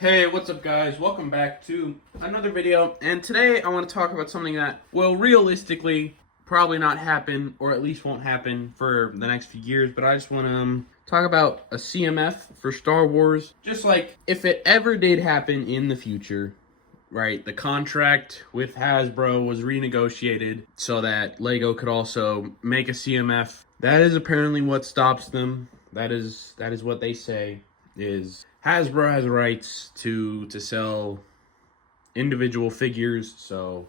Hey, what's up guys? Welcome back to another video, and today I want to talk about something that will realistically probably not happen, or at least won't happen for the next few years, but I just want to talk about a CMF for Star Wars. Just like, if it ever did happen in the future, right, the contract with Hasbro was renegotiated so that LEGO could also make a CMF. That is apparently what stops them. That is what they say, is Hasbro has rights to sell individual figures, so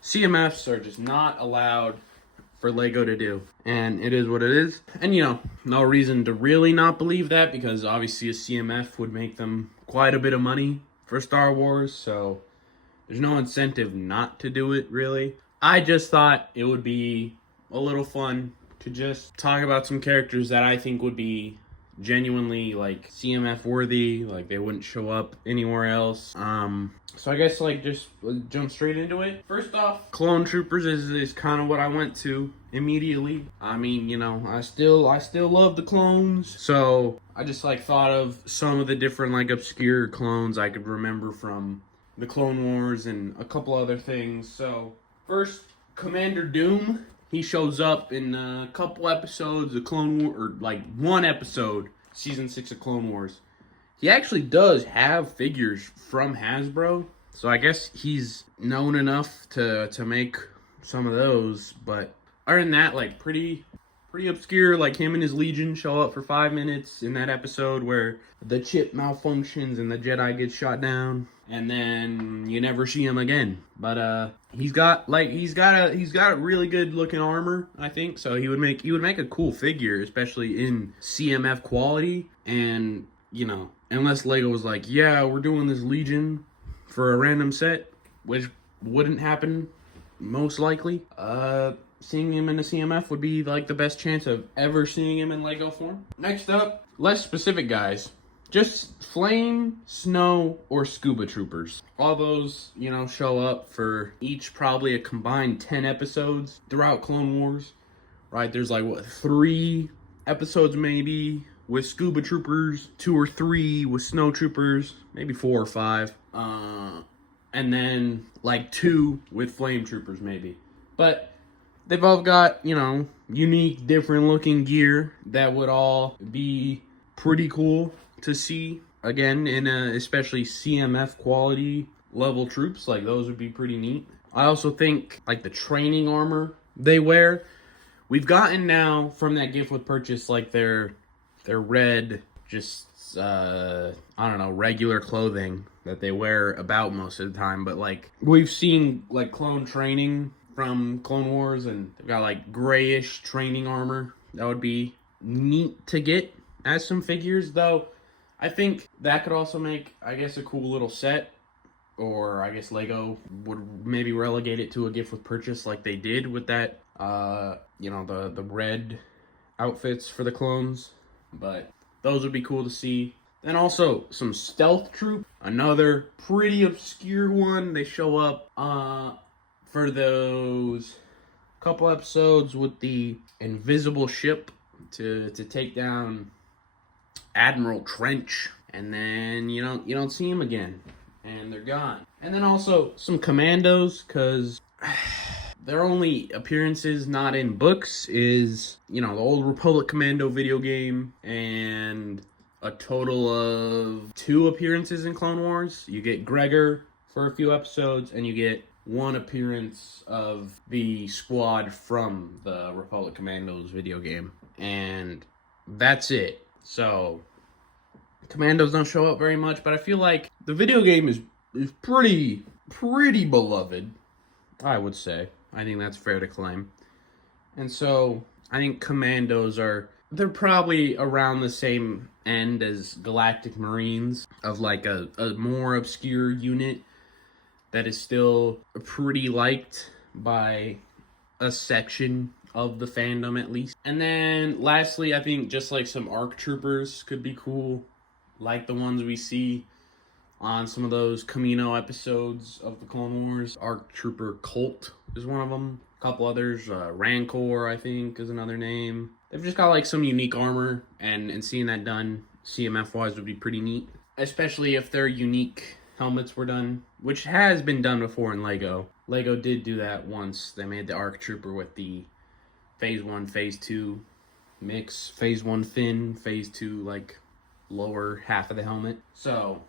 CMFs are just not allowed for LEGO to do. And it is what it is. And no reason to really not believe that, because obviously a CMF would make them quite a bit of money for Star Wars, so there's no incentive not to do it, really. I just thought it would be a little fun to just talk about some characters that I think would be genuinely like CMF worthy, like they wouldn't show up anywhere else. So I guess just jump straight into it. First off, Clone Troopers is kind of what I went to immediately. I mean, I still love the clones, so I just thought of some of the different obscure clones I could remember from the Clone Wars and a couple other things. So first, Commander Doom. He shows up in a couple episodes of Clone Wars, or one episode, Season 6 of Clone Wars. He actually does have figures from Hasbro, so I guess he's known enough to make some of those. But other than that, pretty obscure. Him and his Legion show up for 5 minutes in that episode where the chip malfunctions and the Jedi gets shot down, and then you never see him again. But he's got a really good looking armor, I think. So he would make a cool figure, especially in CMF quality. And unless LEGO was like, yeah, we're doing this Legion for a random set, which wouldn't happen most likely. Seeing him in a CMF would be the best chance of ever seeing him in LEGO form. Next up, less specific guys. Just Flame, Snow, or Scuba Troopers. All those, show up for each probably a combined 10 episodes throughout Clone Wars. Right, there's 3 episodes maybe with Scuba Troopers, 2 or 3 with Snow Troopers, maybe 4 or 5. And then 2 with Flame Troopers maybe. But they've all got, unique, different looking gear that would all be pretty cool to see. Again, in especially CMF quality level troops, those would be pretty neat. I also think, the training armor they wear, we've gotten now from that gift with purchase, their red, just, I don't know, regular clothing that they wear about most of the time. But, we've seen, clone training from Clone Wars, and they've got grayish training armor. That would be neat to get as some figures, though. I think that could also make, I guess, a cool little set, or I guess LEGO would maybe relegate it to a gift with purchase like they did with that, the red outfits for the clones. But those would be cool to see. Then also some Stealth Troop, another pretty obscure one. They show up for those couple episodes with the invisible ship to take down Admiral Trench, and then you don't see him again, and they're gone. And then also some Commandos, because their only appearances not in books is the Old Republic Commando video game, and a total of 2 appearances in Clone Wars. You get Gregor for a few episodes, and you get 1 appearance of the squad from the Republic Commandos video game, and that's it. So Commandos don't show up very much, but I feel like the video game is pretty beloved, I would say. I think that's fair to claim. And so I think Commandos they're probably around the same end as Galactic Marines, of a more obscure unit that is still pretty liked by a section of the fandom, at least. And then lastly, I think just some ARC Troopers could be cool, like the ones we see on some of those Camino episodes of the Clone Wars. ARC Trooper Colt is one of them. A couple others, Rancor, I think, is another name. They've just got some unique armor, and seeing that done CMF wise would be pretty neat. especially if their unique helmets were done, which has been done before in Lego. Lego did do that once. They made the ARC Trooper with the Phase 1, Phase 2 mix. Phase 1 fin, Phase 2 like lower half of the helmet. So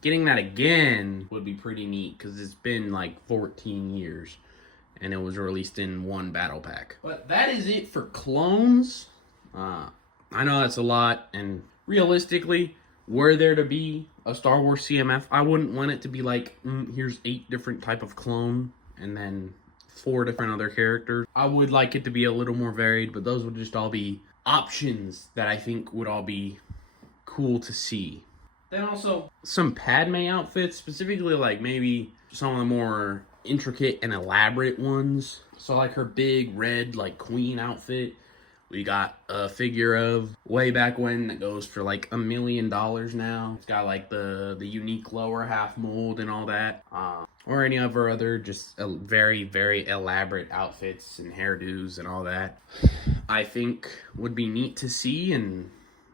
getting that again would be pretty neat because it's been like 14 years and it was released in one battle pack. But that is it for clones. I know that's a lot, and realistically, were there to be a Star Wars CMF, I wouldn't want it to be like, here's 8 different type of clone and then 4 different other characters. I would like it to be a little more varied, but those would just all be options that I think would all be cool to see. Then also some Padme outfits, specifically like maybe some of the more intricate and elaborate ones. So like her big red like queen outfit, we got a figure of way back when that goes for like $1 million now. It's got like the unique lower half mold and all that. Or any of her other just very, very elaborate outfits and hairdos and all that. I think would be neat to see, and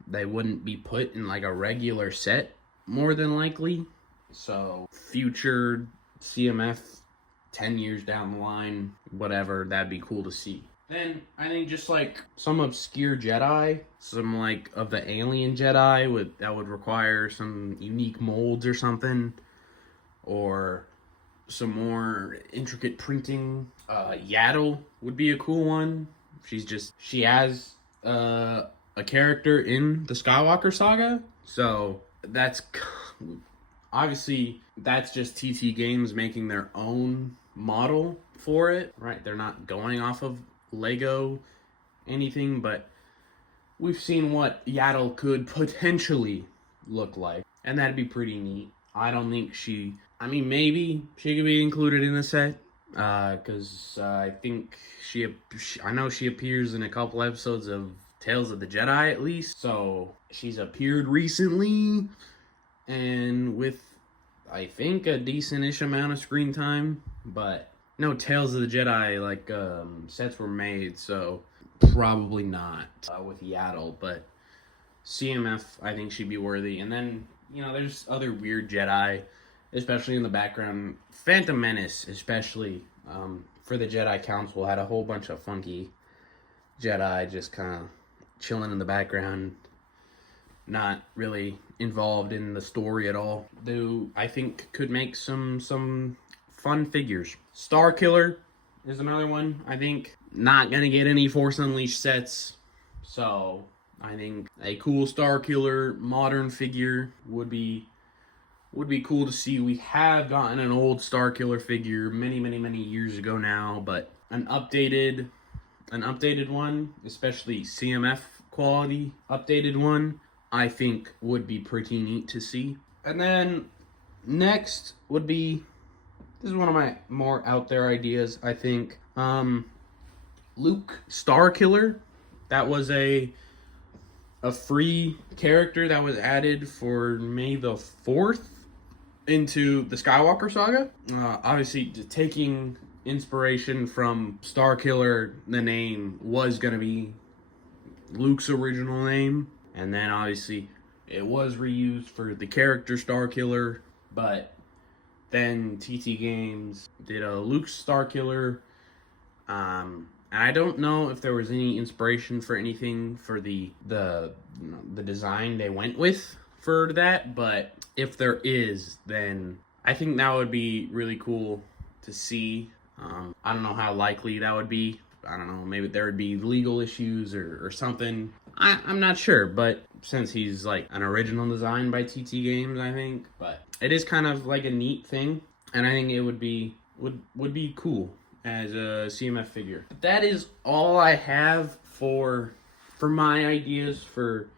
they wouldn't be put in like a regular set more than likely. So future CMF 10 years down the line, whatever, that'd be cool to see. Then I think just like some obscure Jedi, some like of the alien Jedi that would require some unique molds or something, or some more intricate printing. Yaddle would be a cool one. She has a character in the Skywalker saga, so that's obviously that's just TT Games making their own model for it, right? They're not going off of Lego anything, but we've seen what Yaddle could potentially look like, and that'd be pretty neat. I don't think maybe she could be included in the set, because I think I know she appears in a couple episodes of Tales of the Jedi at least, so she's appeared recently and with I think a decent-ish amount of screen time, but no Tales of the Jedi like sets were made, so probably not with Yaddle. But CMF, I think she'd be worthy. And then there's other weird Jedi, especially in the background. Phantom Menace, especially for the Jedi Council, had a whole bunch of funky Jedi just kind of chilling in the background, not really involved in the story at all. Though I think could make some fun figures. Star Killer is another one. I think not gonna get any Force Unleashed sets, so I think a cool Star Killer modern figure would be cool to see. We have gotten an old Star Killer figure many years ago now, but an updated one, especially CMF quality updated one, I think would be pretty neat to see. And then next would be, this is one of my more out there ideas, I think. Luke Star Killer. That was a free character that was added for May the 4th into the Skywalker saga. Obviously, taking inspiration from Star Killer, the name was going to be Luke's original name. And then obviously it was reused for the character Star Killer, but then TT Games did a Luke Star Killer. And I don't know if there was any inspiration for anything for the design they went with for that, but if there is, then I think that would be really cool to see. I don't know how likely that would be. I don't know, maybe there would be legal issues or something. I'm not sure, but since he's like an original design by TT Games, I think, but it is kind of like a neat thing, and I think it would be cool as a CMF figure. But that is all I have for my ideas for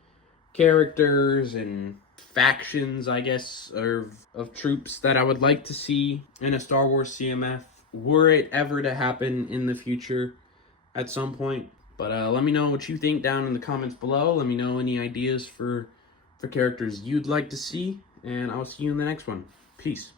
characters and factions, I guess, of troops that I would like to see in a Star Wars CMF, were it ever to happen in the future at some point. But let me know what you think down in the comments below. Let me know any ideas for characters you'd like to see, and I'll see you in the next one. Peace.